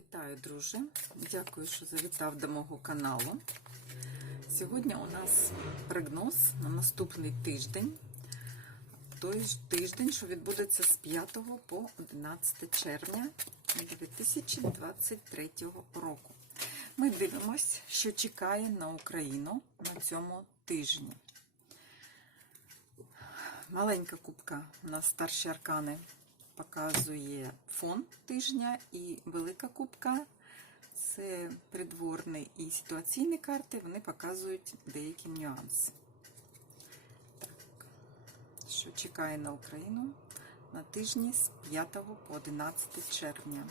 Вітаю, друже! Дякую, що завітав до мого каналу. Сьогодні у нас прогноз на наступний тиждень. Той ж тиждень, що відбудеться з 5 по 11 червня 2023 року. Ми дивимося, що чекає на Україну на цьому тижні. Маленька кубка на старші аркани показує фон тижня, і велика кубка це придворний і ситуаційні карти, вони показують деякі нюанси. Так. Що чекає на Україну на тижні з 5 по 11 червня.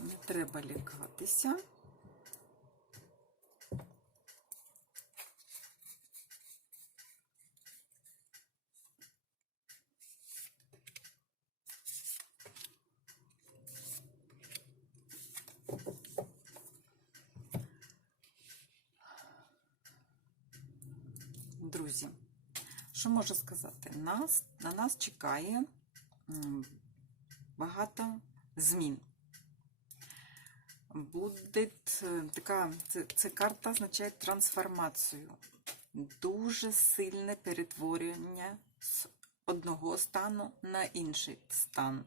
Не треба лякатися. Друзі, що можу сказати? Нас, на нас чекає багато змін. Буде е, така, це, карта означає трансформацію, дуже сильне перетворення з одного стану на інший стан.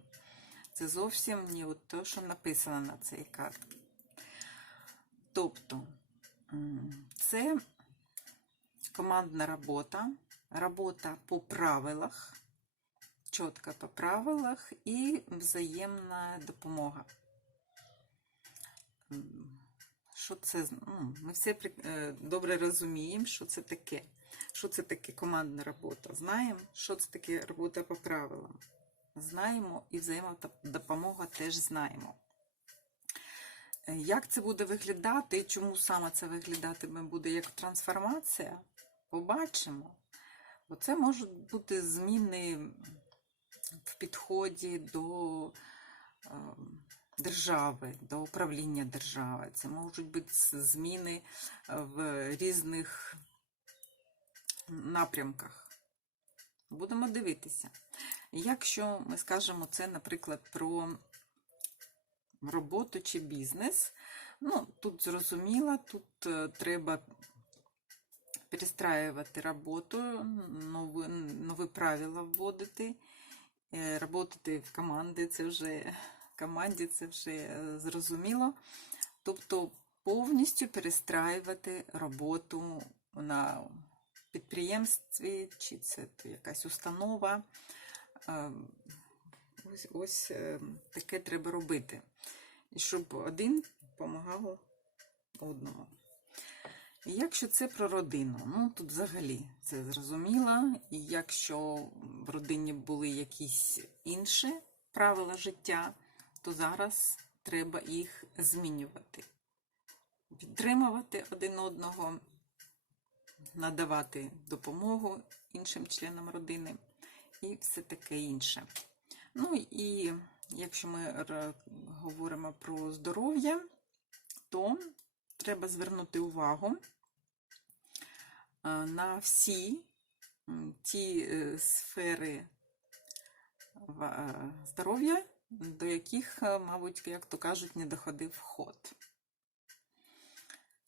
Це зовсім не те, що написано на цій карті. Тобто, це командна робота, робота по правилах, чітко по правилах і взаємна допомога. Що це? ну, Ми все добре розуміємо, що це таке. Що це таке командна робота? Знаємо, що це таке робота по правилам. Знаємо і взаємодопомога теж знаємо. Е, Як це буде виглядати і чому саме це виглядатиме буде як трансформація, побачимо. Бо це можуть бути зміни в підході до е, держави, до управління держави. Це можуть бути зміни в різних напрямках. Будемо дивитися. Якщо ми скажемо це, наприклад, про роботу чи бізнес. Ну, тут зрозуміло, тут е, треба перестраювати роботу, нові, нові правила вводити, е, роботати в команді, це вже команді, це вже е, зрозуміло. Тобто повністю перестраювати роботу на підприємстві, чи це якась установа. Ось, ось е, таке треба робити. І щоб один допомагав одному. І якщо це про родину, ну тут взагалі це зрозуміло. І якщо в родині були якісь інші правила життя, то зараз треба їх змінювати, підтримувати один одного, надавати допомогу іншим членам родини і все таке інше. Ну і якщо ми говоримо про здоров'я, то треба звернути увагу е, на всі ті е, сфери е, здоров'я, до яких, мабуть, як то кажуть, не доходив ход.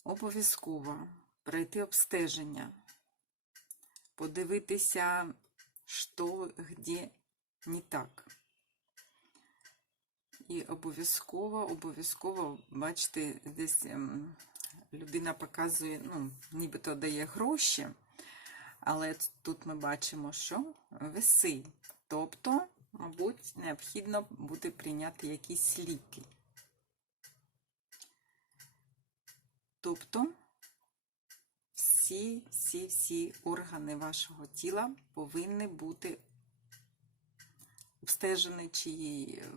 Обов'язково пройти обстеження, подивитися, що де не так. І обов'язково, обов'язково, бачите, десь людина показує, ну, нібито дає гроші, але тут ми бачимо, що веси. Тобто, мабуть, необхідно буде прийняти якісь ліки. Тобто, всі, всі, всі органи вашого тіла повинні бути обстежений, чи е,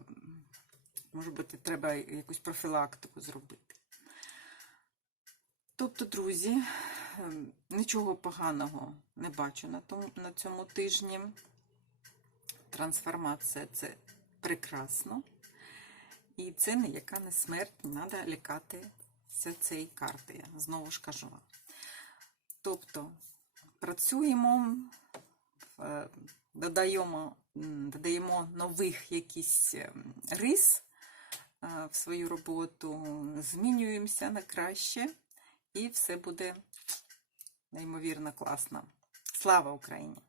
може бути, треба якусь профілактику зробити. Тобто, друзі, е, нічого поганого не бачу на, тому, на цьому тижні. Трансформація це прекрасно. І це ніяка не смерть, треба лякатися цієї карти. Я знову ж кажу вам. Тобто працюємо, е, додаємо додаємо нових якісь ем, рис е, в свою роботу, змінюємося на краще, і все буде неймовірно класно. Слава Україні!